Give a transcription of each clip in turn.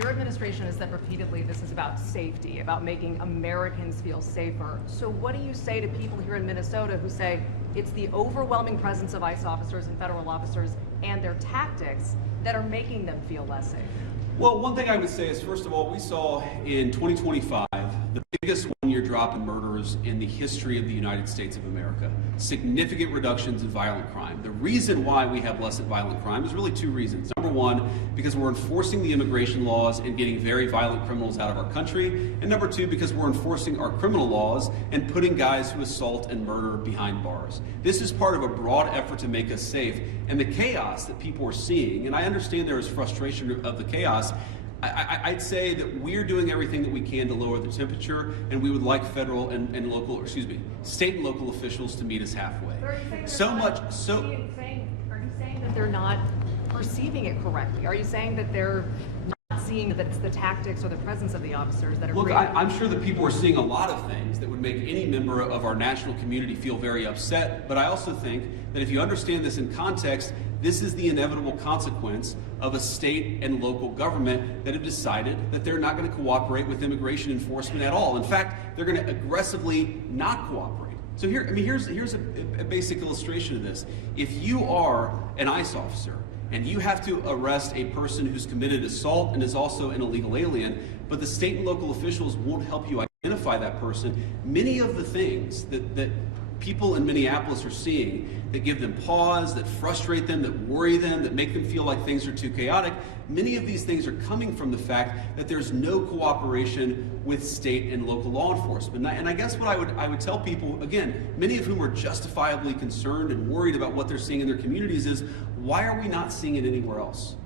Your administration has said repeatedly this is about safety, about making Americans feel safer. So what do you say to people here in Minnesota who say it's the overwhelming presence of ICE officers and federal officers and their tactics that are making them feel less safe? Well, one thing I would say is, first of all, we saw in 2025 the biggest one-year drop in murderers in the history of the United States of America. Significant reductions in violent crime. The reason why we have less violent crime is really two reasons. Number one, because we're enforcing the immigration laws and getting very violent criminals out of our country. And number two, because we're enforcing our criminal laws and putting guys who assault and murder behind bars. This is part of a broad effort to make us safe. And the chaos that people are seeing, and I understand there is frustration of the chaos, I'd say that we're doing everything that we can to lower the temperature, and we would like federal and state and local officials to meet us halfway. Are you saying that they're not perceiving it correctly? Are you saying that they're not seeing that it's the tactics or the presence of the officers that are Look, I'm sure that people are seeing a lot of things that would make any member of our national community feel very upset, but I also think that if you understand this in context, this is the inevitable consequence of a state and local government that have decided that they're not going to cooperate with immigration enforcement at all. In fact, they're going to aggressively not cooperate. So here's a basic illustration of this. If you are an ICE officer and you have to arrest a person who's committed assault and is also an illegal alien, but the state and local officials won't help you identify that person, many of the things that people in Minneapolis are seeing that give them pause, that frustrate them, that worry them, that make them feel like things are too chaotic, many of these things are coming from the fact that there's no cooperation with state and local law enforcement. And I guess what I would tell people, again, many of whom are justifiably concerned and worried about what they're seeing in their communities, is why are we not seeing it anywhere else?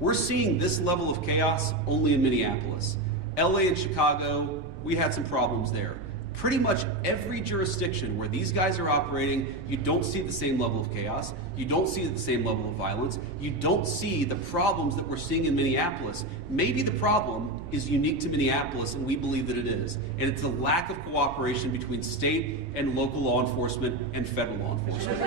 We're seeing this level of chaos only in Minneapolis. LA and Chicago, we had some problems there. Pretty much every jurisdiction where these guys are operating, you don't see the same level of chaos, you don't see the same level of violence, you don't see the problems that we're seeing in Minneapolis. Maybe the problem is unique to Minneapolis, and we believe that it is. And it's a lack of cooperation between state and local law enforcement and federal law enforcement.